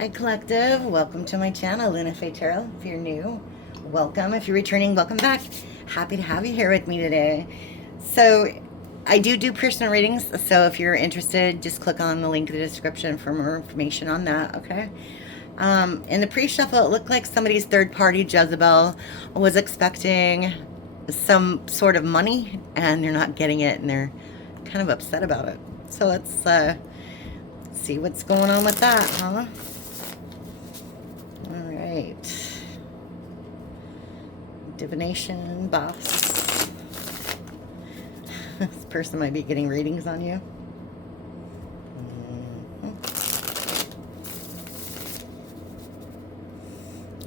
Hi Collective, welcome to my channel, LunaFae Tarot. If you're new, welcome. If you're returning, welcome back. Happy to have you here with me today. So I do personal readings, so if you're interested, just click on the link in the description for more information on that, okay? In the pre-shuffle, it looked like somebody's third-party Jezebel was expecting some sort of money, and they're not getting it, and they're kind of upset about it. So let's see what's going on with that, huh? All right. Divination, boss. This person might be getting readings on you.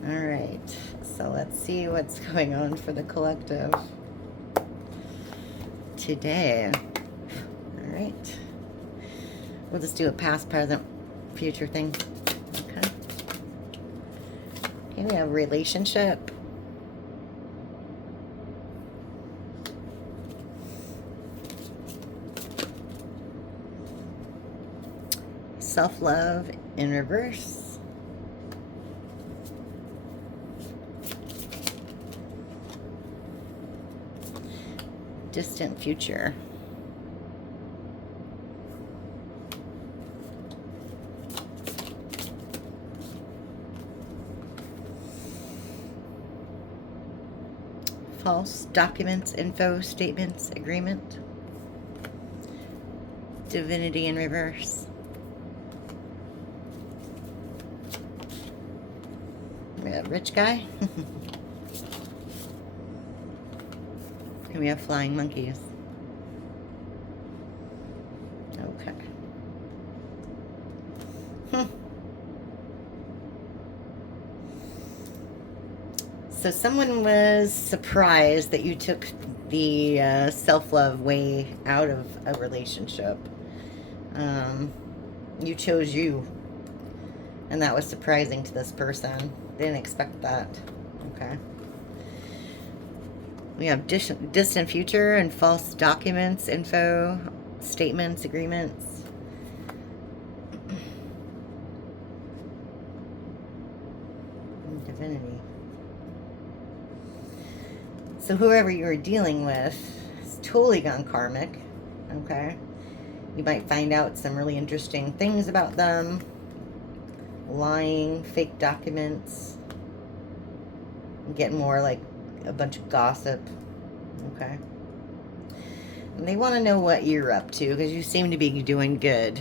All right. So let's see what's going on for the collective today. All right. We'll just do a past, present, future thing. Okay. Okay, we have a relationship. Self-love in reverse. Distant future. False documents, info, statements, agreement. Divinity in reverse. We have rich guy. And we have flying monkeys. Okay. So someone was surprised that you took the self-love way out of a relationship. You chose you. And that was surprising to this person. They didn't expect that. Okay. We have distant future and false documents, info, statements, agreements. And divinity. So whoever you're dealing with is totally gone karmic. Okay. You might find out some really interesting things about them. Lying, fake documents. Get more like a bunch of gossip. Okay. And they want to know what you're up to because you seem to be doing good.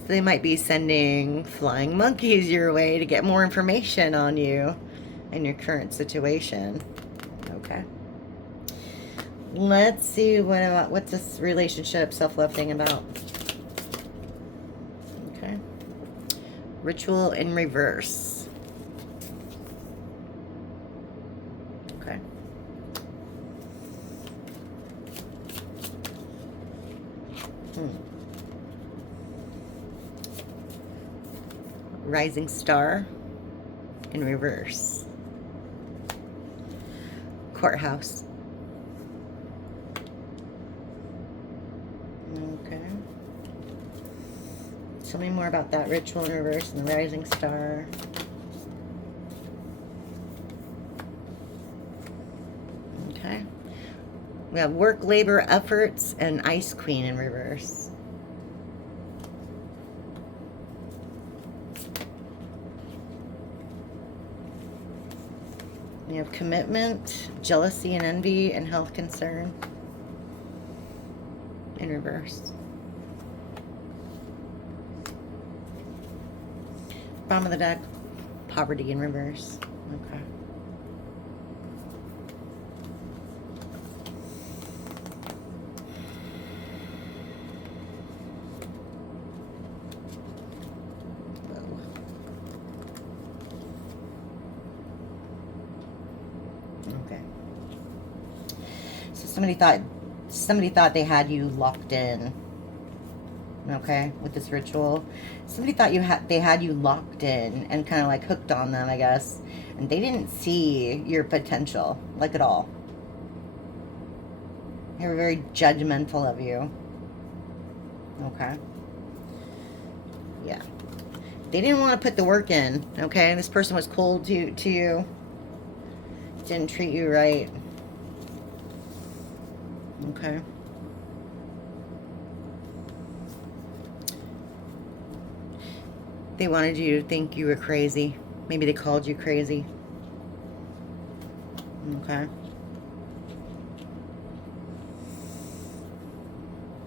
So they might be sending flying monkeys your way to get more information on you and your current situation. Okay. Let's see what's this relationship self-love thing about. Okay. Ritual in reverse. Okay. Rising star in reverse. Courthouse. Okay. Tell me more about that ritual in reverse and the rising star. Okay. We have work, labor, efforts, and ice queen in reverse. We have commitment, jealousy and envy, and health concern in reverse. Bottom of the deck, poverty in reverse. Okay. Okay. So somebody thought they had you locked in. Okay, with this ritual. Somebody thought they had you locked in and kind of like hooked on them, I guess. And they didn't see your potential, like at all. They were very judgmental of you. Okay. Yeah. They didn't want to put the work in, okay? This person was cold to you. Didn't treat you right. Okay. They wanted you to think you were crazy. Maybe they called you crazy. Okay.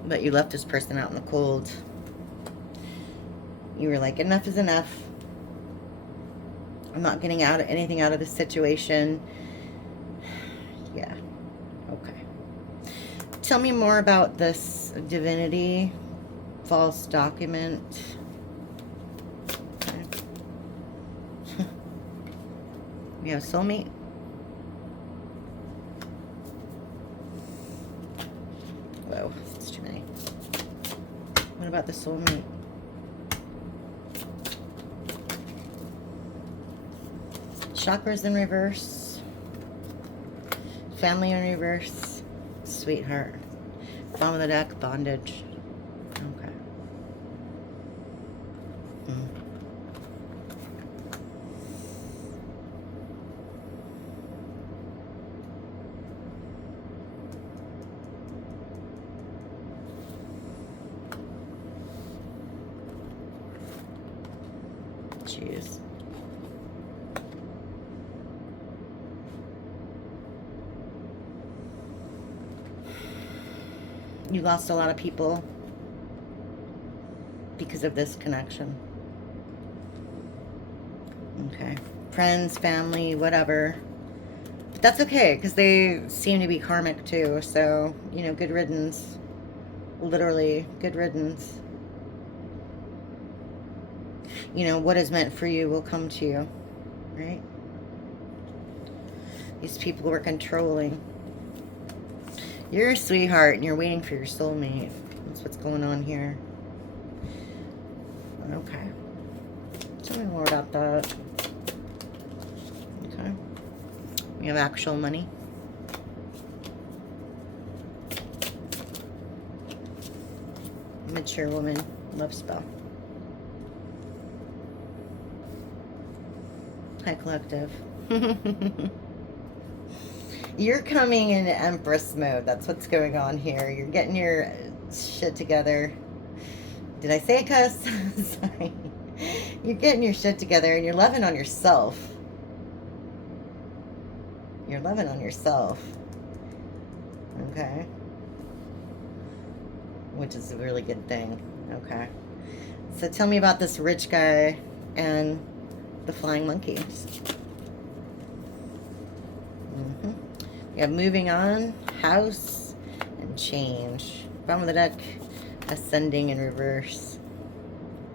But you left this person out in the cold. You were like, enough is enough. I'm not getting anything out of this situation. Yeah. Okay. Tell me more about this divinity, false document. Okay. We have soulmate. Whoa, that's too many. What about the soulmate? Chakras in reverse. Family in reverse. Sweetheart. Bottom of the deck, bondage. Okay. Jeez. You lost a lot of people because of this connection. Okay. Friends, family, whatever. But that's okay, because they seem to be karmic too. So, you know, good riddance. Literally, good riddance. You know, what is meant for you will come to you. Right? These people were controlling. You're a sweetheart and you're waiting for your soulmate. That's what's going on here. Okay. Tell me more about that. Okay. We have actual money. Mature woman. Love spell. High collective. You're coming into Empress mode. That's what's going on here. You're getting your shit together. Did I say a cuss? Sorry. You're getting your shit together and you're loving on yourself. You're loving on yourself. Okay. Which is a really good thing. Okay. So tell me about this rich guy and the flying monkeys. You have moving on, house, and change. Bottom of the deck, ascending in reverse.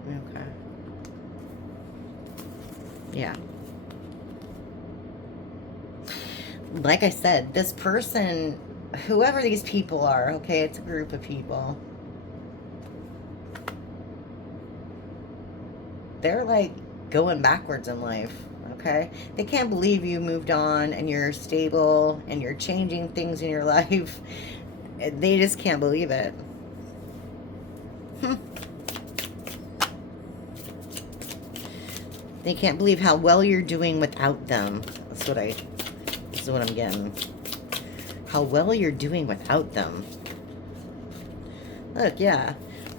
Okay. Yeah. Like I said, this person, whoever these people are, okay, it's a group of people. They're like going backwards in life. Okay? They can't believe you moved on and you're stable and you're changing things in your life. They just can't believe it. They can't believe how well you're doing without them. This is what I'm getting. How well you're doing without them. Look, yeah.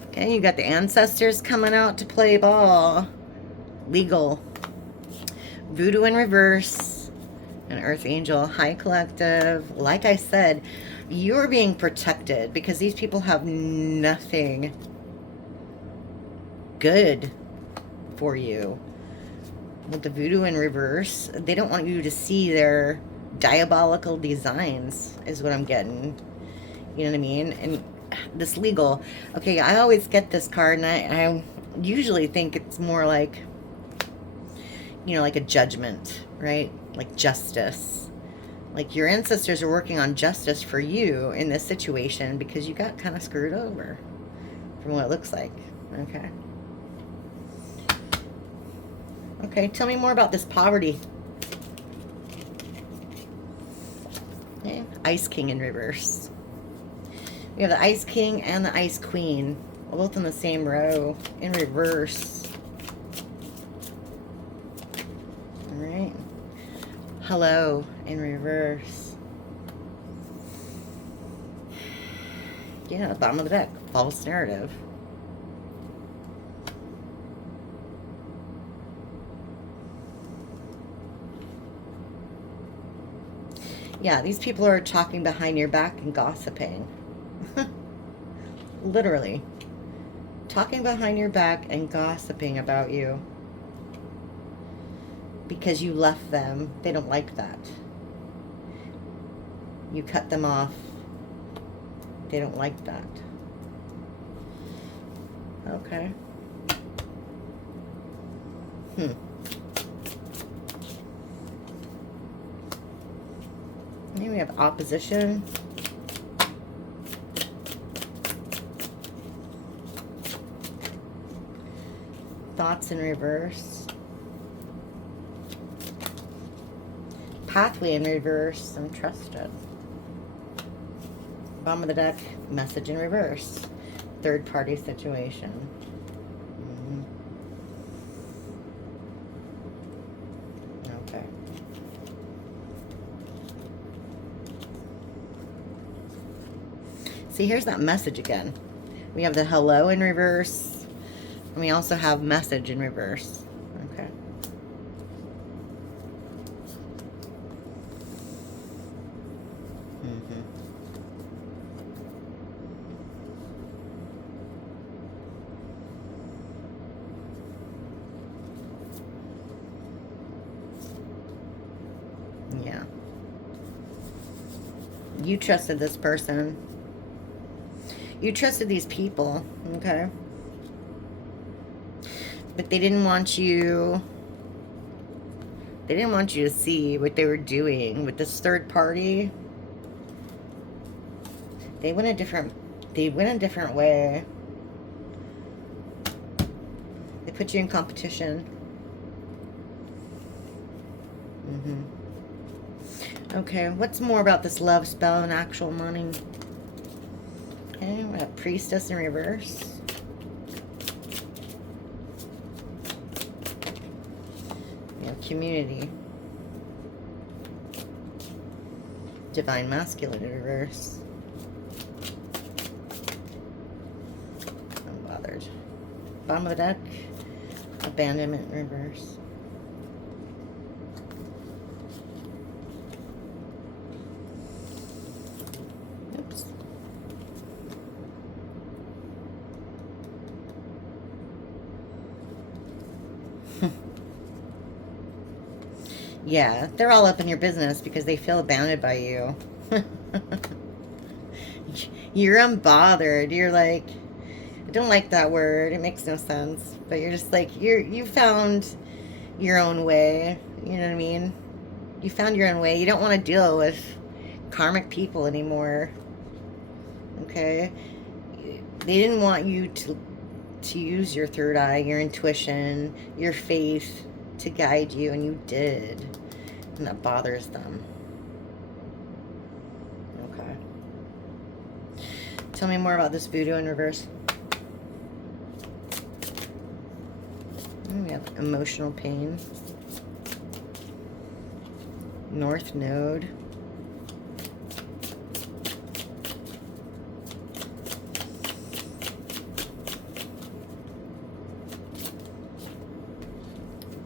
Okay, you got the ancestors coming out to play ball. Legal. Voodoo in reverse, an earth angel, high collective. Like I said, you're being protected because these people have nothing good for you. With the voodoo in reverse, they don't want you to see their diabolical designs, is what I'm getting. You know what I mean? And this legal, okay, I always get this card and I usually think it's more like, you know, like a judgment, right? Like justice. Like your ancestors are working on justice for you in this situation because you got kind of screwed over from what it looks like. Okay. Okay, tell me more about this poverty. Okay. Ice King in reverse. We have the Ice King and the Ice Queen, both in the same row, in reverse. Hello in reverse. Yeah, bottom of the deck. False narrative. Yeah, these people are talking behind your back and gossiping. Literally. Talking behind your back and gossiping about you. Because you left them. They don't like that. You cut them off. They don't like that. Okay. Here we have opposition. Thoughts in reverse. Pathway in reverse. Untrusted. Bottom of the deck. Message in reverse. Third party situation. Okay. See, here's that message again. We have the hello in reverse. And we also have message in reverse. Okay. Yeah. You trusted this person. You trusted these people, okay? But they didn't want you to see what they were doing with this third party. They went a different way. They put you in competition. Okay, what's more about this love spell and actual money? Okay, we have priestess in reverse. We have community. Divine masculine in reverse. Unbothered. Bottom of the deck. Abandonment in reverse. Oops. Yeah, they're all up in your business because they feel abandoned by you. You're unbothered. You're like, I don't like that word. It makes no sense. But you're just like, you found your own way. You know what I mean? You found your own way. You don't want to deal with karmic people anymore. Okay? They didn't want you to use your third eye, your intuition, your faith to guide you, and you did. And that bothers them. Okay. Tell me more about this voodoo in reverse. We have emotional pain. North Node.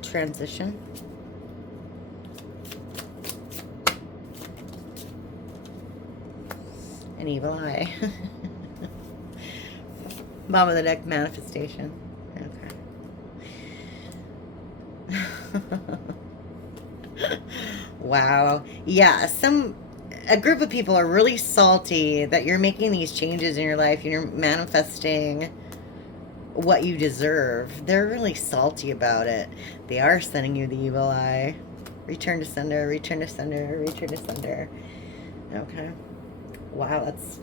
Transition. An evil eye. Bottom of the deck, manifestation. Okay. Wow. Yeah, a group of people are really salty that you're making these changes in your life and you're manifesting what you deserve. They're really salty about it. They are sending you the evil eye. Return to sender, return to sender, return to sender. Okay. Wow, that's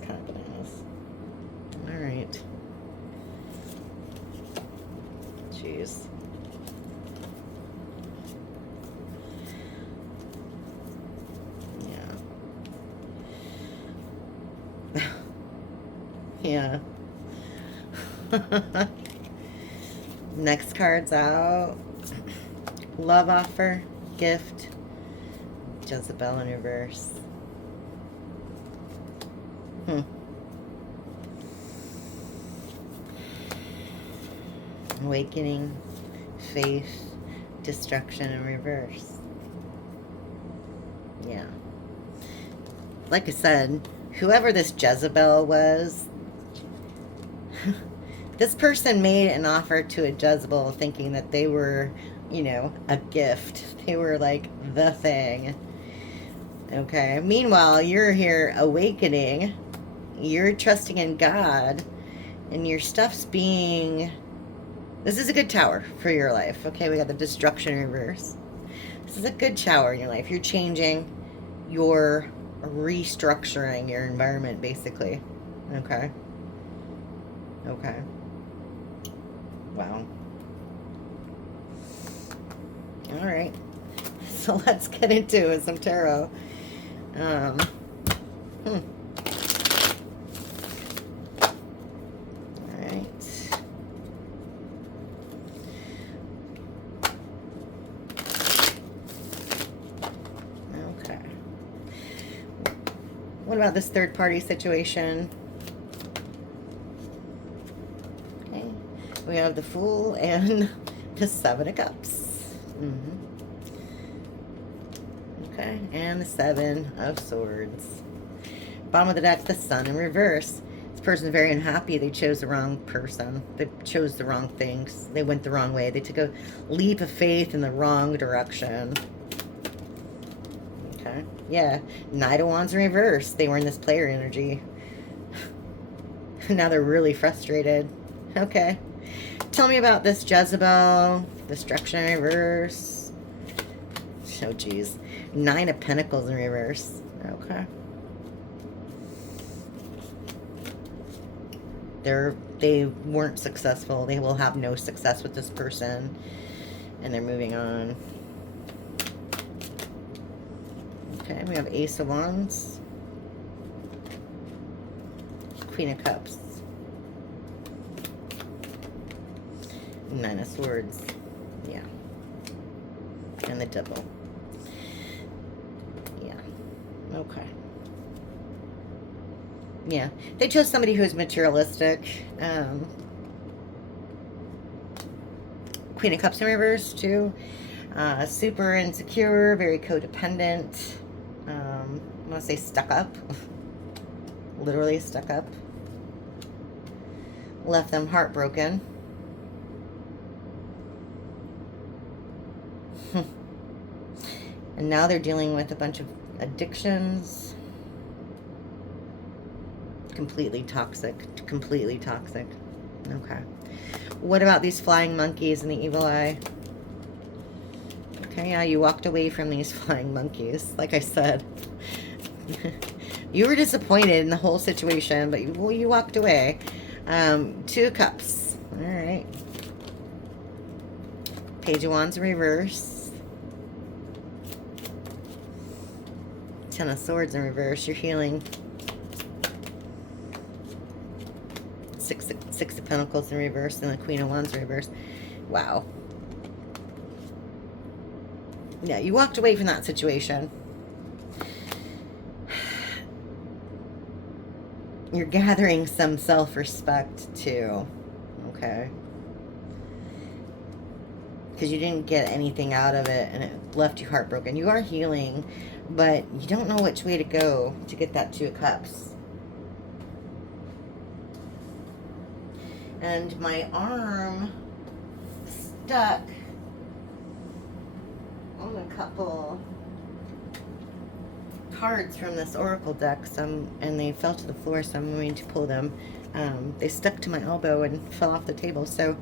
kind of bananas. All right. Jeez. Yeah. Next card's out. Love offer. gift. Jezebel in reverse. Awakening, faith, destruction in reverse. Yeah. Like I said, whoever this Jezebel was, this person made an offer to a Jezebel thinking that they were, you know, a gift. They were like the thing. Okay. Meanwhile, you're here awakening. You're trusting in God. And your stuff's being... This is a good tower for your life. Okay, we got the destruction in reverse. This is a good tower in your life. You're changing. You're restructuring your environment, basically. Okay. Okay. Wow. All right. So let's get into some tarot. All right. Okay. What about this third party situation? Okay. We have the Fool and the Seven of Cups. Okay, and the Seven of Swords. Bottom of the deck, the Sun in reverse. This person's very unhappy. They chose the wrong person. They chose the wrong things. They went the wrong way. They took a leap of faith in the wrong direction. Okay, yeah. Knight of Wands in reverse. They were in this player energy. Now they're really frustrated. Okay. Tell me about this Jezebel. Destruction in reverse. Oh, geez. Nine of Pentacles in reverse. Okay. They weren't successful. They will have no success with this person. And they're moving on. Okay, we have Ace of Wands. Queen of Cups. Nine of Swords. Yeah. And the Devil. Yeah. Okay. Yeah. They chose somebody who is materialistic. Queen of Cups in reverse, too. Super insecure, very codependent. I want to say stuck up. Literally stuck up. Left them heartbroken. And now they're dealing with a bunch of addictions. Completely toxic. Completely toxic. Okay. What about these flying monkeys and the evil eye? Okay, yeah, you walked away from these flying monkeys. Like I said. You were disappointed in the whole situation, but you walked away. Two of Cups. All right. Page of Wands in reverse. Ten of Swords in reverse. You're healing. Six of Pentacles in reverse and the Queen of Wands in reverse. Wow. Yeah, you walked away from that situation. You're gathering some self-respect too. Okay. Because you didn't get anything out of it and it left you heartbroken. You are healing, but you don't know which way to go to get that Two of Cups. And my arm stuck on a couple cards from this oracle deck, and they fell to the floor, so I'm going to pull them. They stuck to my elbow and fell off the table. So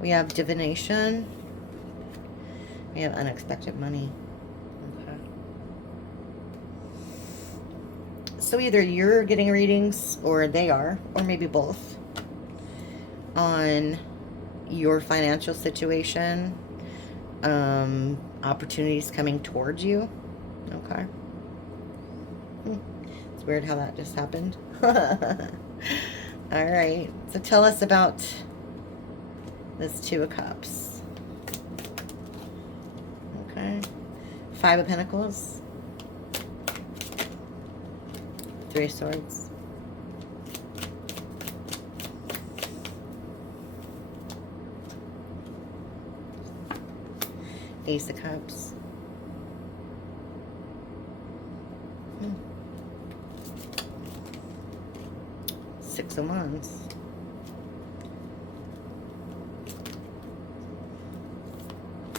we have divination. We have unexpected money. Okay. So either you're getting readings, or they are, or maybe both, on your financial situation, opportunities coming towards you. Okay. It's weird how that just happened. All right. So tell us about this Two of Cups. Okay. Five of Pentacles. Three of Swords. Ace of Cups. Six of Wands.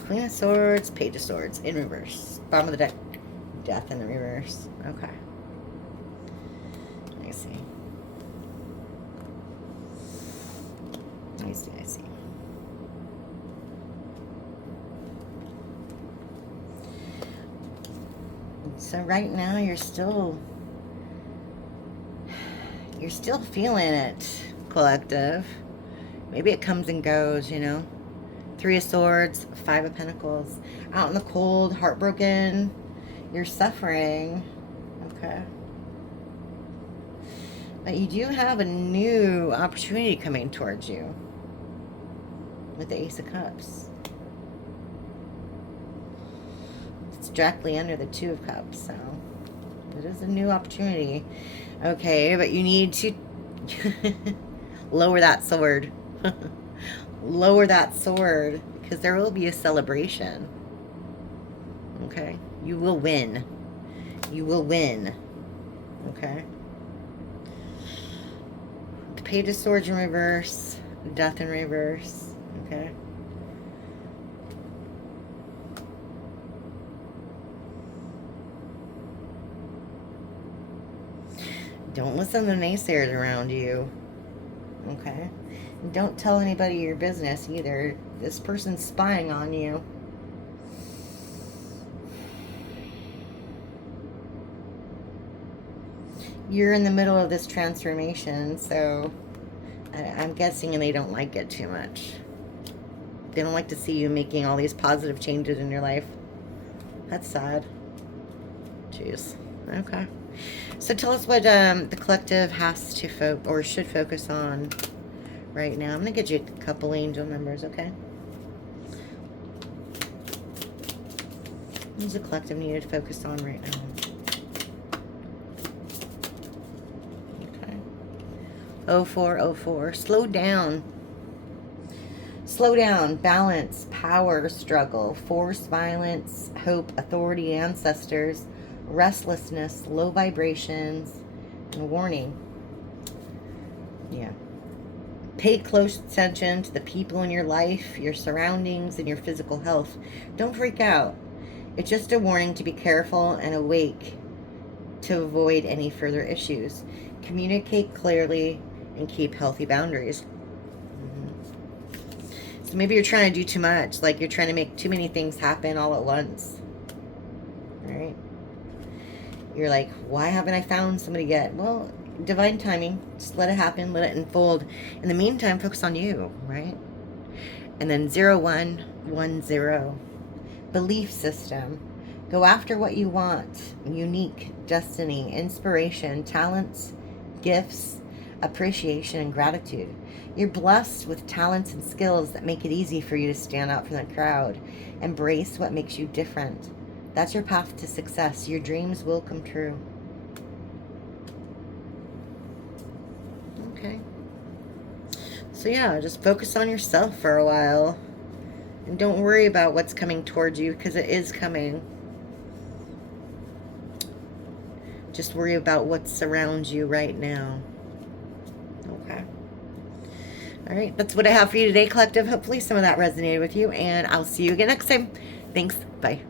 Queen of Swords, Page of Swords in reverse. Bottom of the deck, Death in the reverse. Okay. I see. I see, I see. So right now you're still feeling it, collective. Maybe it comes and goes, you know. Three of Swords, Five of Pentacles. Out in the cold, heartbroken. You're suffering. Okay. But you do have a new opportunity coming towards you. With the Ace of Cups. It's directly under the Two of Cups, so it is a new opportunity. Okay, but you need to lower that sword. Lower that sword, because there will be a celebration. Okay? You will win. You will win. Okay? The Page of Swords in reverse. Death in reverse. Okay? Don't listen to the naysayers around you. Okay? Don't tell anybody your business either. This person's spying on you. You're in the middle of this transformation, so I'm guessing they don't like it too much. They don't like to see you making all these positive changes in your life. That's sad. Jeez. Okay. So tell us what the collective has to or should focus on right now. I'm going to get you a couple angel numbers, okay? What's the collective needed to focus on right now? Okay. 0404. Slow down. Slow down. Balance. Power. Struggle. Force. Violence. Hope. Authority. Ancestors. Restlessness. Low vibrations. And warning. Yeah. Pay close attention to the people in your life, your surroundings, and your physical health. Don't freak out. It's just a warning to be careful and awake to avoid any further issues. Communicate clearly and keep healthy boundaries. So maybe you're trying to do too much, like you're trying to make too many things happen all at once. All right? You're like, why haven't I found somebody yet? Well, divine timing. Just let it happen. Let it unfold. In the meantime, focus on you, right? And then 0110. Belief system. Go after what you want. Unique, destiny, inspiration, talents, gifts, appreciation, and gratitude. You're blessed with talents and skills that make it easy for you to stand out from the crowd. Embrace what makes you different. That's your path to success. Your dreams will come true. Okay. So yeah, just focus on yourself for a while. And don't worry about what's coming towards you, because it is coming. Just worry about what's around you right now. Okay. All right, that's what I have for you today, collective. Hopefully some of that resonated with you, and I'll see you again next time. Thanks. Bye.